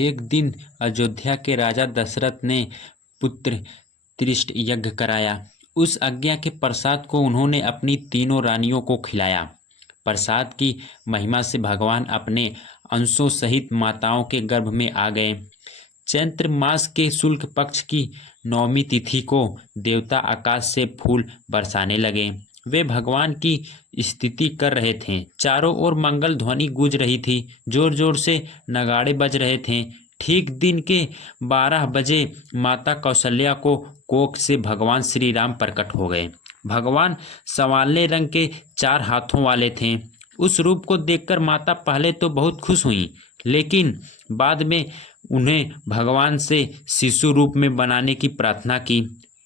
एक दिन अयोध्या के राजा दशरथ ने पुत्र त्रिष्ट यज्ञ कराया। उस आज्ञा के प्रसाद को उन्होंने अपनी तीनों रानियों को खिलाया। प्रसाद की महिमा से भगवान अपने अंशों सहित माताओं के गर्भ में आ गए। चैत्र मास के शुक्ल पक्ष की 9वीं तिथि को देवता आकाश से फूल बरसाने लगे। वे भगवान की स्तुति कर रहे थे। चारों ओर मंगल ध्वनि गूंज रही थी। जोर जोर से नगाड़े बज रहे थे। ठीक दिन के 12 बजे माता कौशल्या को कोख से भगवान श्री राम प्रकट हो गए। भगवान संवाले रंग के 4 हाथों वाले थे। उस रूप को देखकर माता पहले तो बहुत खुश हुई, लेकिन बाद में उन्हें भगवान से शिशु रूप में बनाने की प्रार्थना की।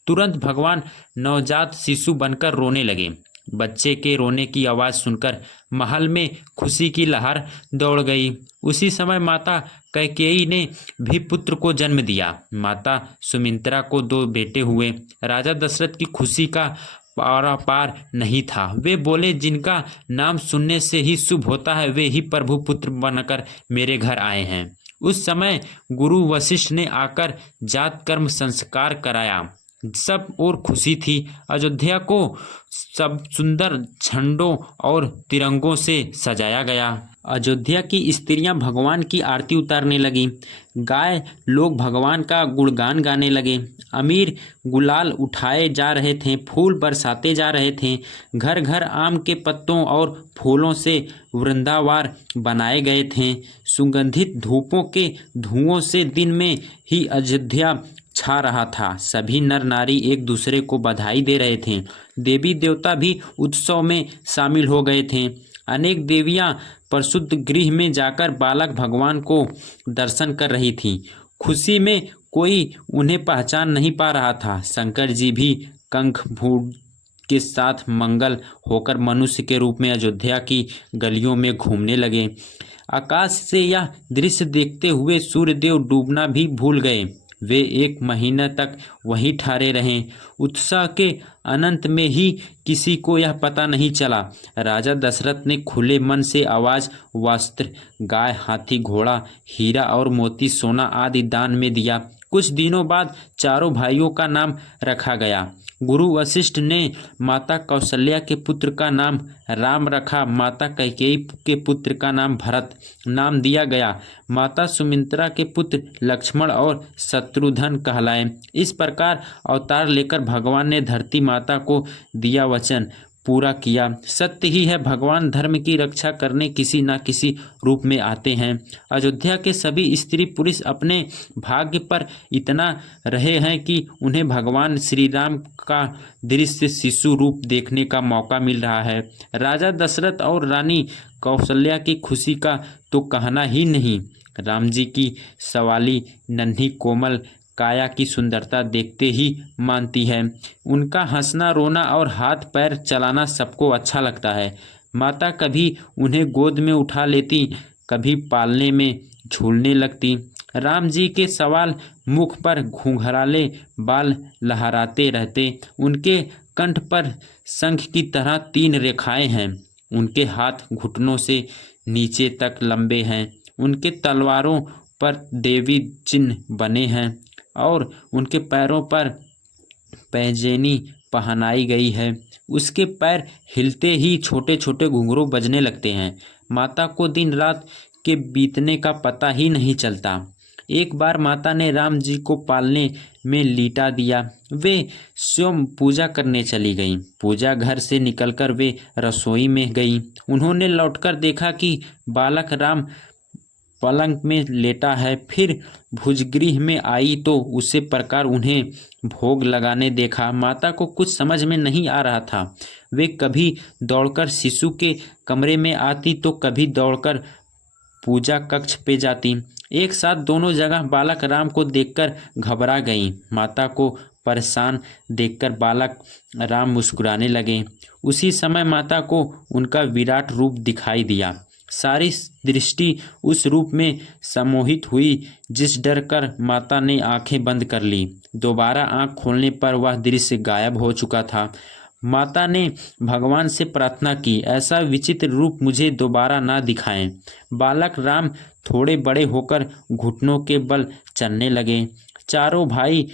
तुरंत भगवान नवजात शिशु बनकर रोने लगे। बच्चे के रोने की आवाज़ सुनकर महल में खुशी की लहर दौड़ गई। उसी समय माता कैकेयी ने भी पुत्र को जन्म दिया। माता सुमित्रा को 2 बेटे हुए। राजा दशरथ की खुशी का पार नहीं था। वे बोले, जिनका नाम सुनने से ही शुभ होता है, वे ही प्रभु पुत्र बनकर मेरे घर आए हैं। उस समय गुरु वशिष्ठ ने आकर जात कर्म संस्कार कराया। सब और खुशी थी। अयोध्या को सब सुंदर झंडों और तिरंगों से सजाया गया। अयोध्या की स्त्रियां भगवान की आरती उतारने लगीं। गाय लोग भगवान का गुणगान गाने लगे। अमीर गुलाल उठाए जा रहे थे, फूल बरसाते जा रहे थे। घर घर आम के पत्तों और फूलों से वृंदावन बनाए गए थे। सुगंधित धूपों के धुओं से दिन में ही अयोध्या छा रहा था। सभी नर नारी एक दूसरे को बधाई दे रहे थे। देवी देवता भी उत्सव में शामिल हो गए थे। अनेक देवियां परिशुद्ध गृह में जाकर बालक भगवान को दर्शन कर रही थीं। खुशी में कोई उन्हें पहचान नहीं पा रहा था। शंकर जी भी कंकभूत के साथ मंगल होकर मनुष्य के रूप में अयोध्या की गलियों में घूमने लगे। आकाश से यह दृश्य देखते हुए सूर्यदेव डूबना भी भूल गए। वे 1 महीने तक वहीं ठहरे रहे। उत्सव के अनंत में ही किसी को यह पता नहीं चला। राजा दशरथ ने खुले मन से आवाज, वस्त्र, गाय, हाथी, घोड़ा, हीरा और मोती, सोना आदि दान में दिया। कुछ दिनों बाद चारों भाइयों का नाम रखा गया। गुरु वशिष्ठ ने माता कौशल्या के पुत्र का नाम राम रखा। माता कैकेयी के पुत्र का नाम भरत नाम दिया गया। माता सुमित्रा के पुत्र लक्ष्मण और शत्रुघ्न कहलाए। इस प्रकार अवतार लेकर भगवान ने धरती माता को दिया वचन पूरा किया। सत्य ही है, भगवान धर्म की रक्षा करने किसी न किसी रूप में आते हैं। अयोध्या के सभी स्त्री पुरुष अपने भाग्य पर इतना रहे हैं कि उन्हें भगवान श्री राम का दृश्य शिशु रूप देखने का मौका मिल रहा है। राजा दशरथ और रानी कौशल्या की खुशी का तो कहना ही नहीं। राम जी की सवाली नन्ही कोमल काया की सुंदरता देखते ही मानती है। उनका हंसना, रोना और हाथ पैर चलाना सबको अच्छा लगता है। माता कभी उन्हें गोद में उठा लेती, कभी पालने में झूलने लगती। राम जी के सवाल मुख पर घुंघराले बाल लहराते रहते। उनके कंठ पर शंख की तरह 3 रेखाएं हैं। उनके हाथ घुटनों से नीचे तक लंबे हैं। उनके तलवारों पर देवी चिन्ह बने हैं और उनके पैरों पर पैंजनी पहनाई गई है। उसके पैर हिलते ही छोटे छोटे घुंघरू बजने लगते हैं। माता को दिन रात के बीतने का पता ही नहीं चलता। एक बार माता ने राम जी को पालने में लिटा दिया। वे स्वयं पूजा करने चली गईं। पूजा घर से निकलकर वे रसोई में गईं। उन्होंने लौटकर देखा कि बालक राम पलंग में लेटा है। फिर भुजगृह में आई तो उसी प्रकार उन्हें भोग लगाने देखा। माता को कुछ समझ में नहीं आ रहा था। वे कभी दौड़कर शिशु के कमरे में आती तो कभी दौड़कर पूजा कक्ष पे जाती। एक साथ दोनों जगह बालक राम को देखकर घबरा गईं। माता को परेशान देखकर बालक राम मुस्कुराने लगे। उसी समय माता को उनका विराट रूप दिखाई दिया। सारी दृष्टि उस रूप में सम्मोहित हुई, जिस डर कर माता ने आंखें बंद कर ली। दोबारा आंख खोलने पर वह दृश्य गायब हो चुका था। माता ने भगवान से प्रार्थना की, ऐसा विचित्र रूप मुझे दोबारा ना दिखाएं। बालक राम थोड़े बड़े होकर घुटनों के बल चलने लगे। चारों भाई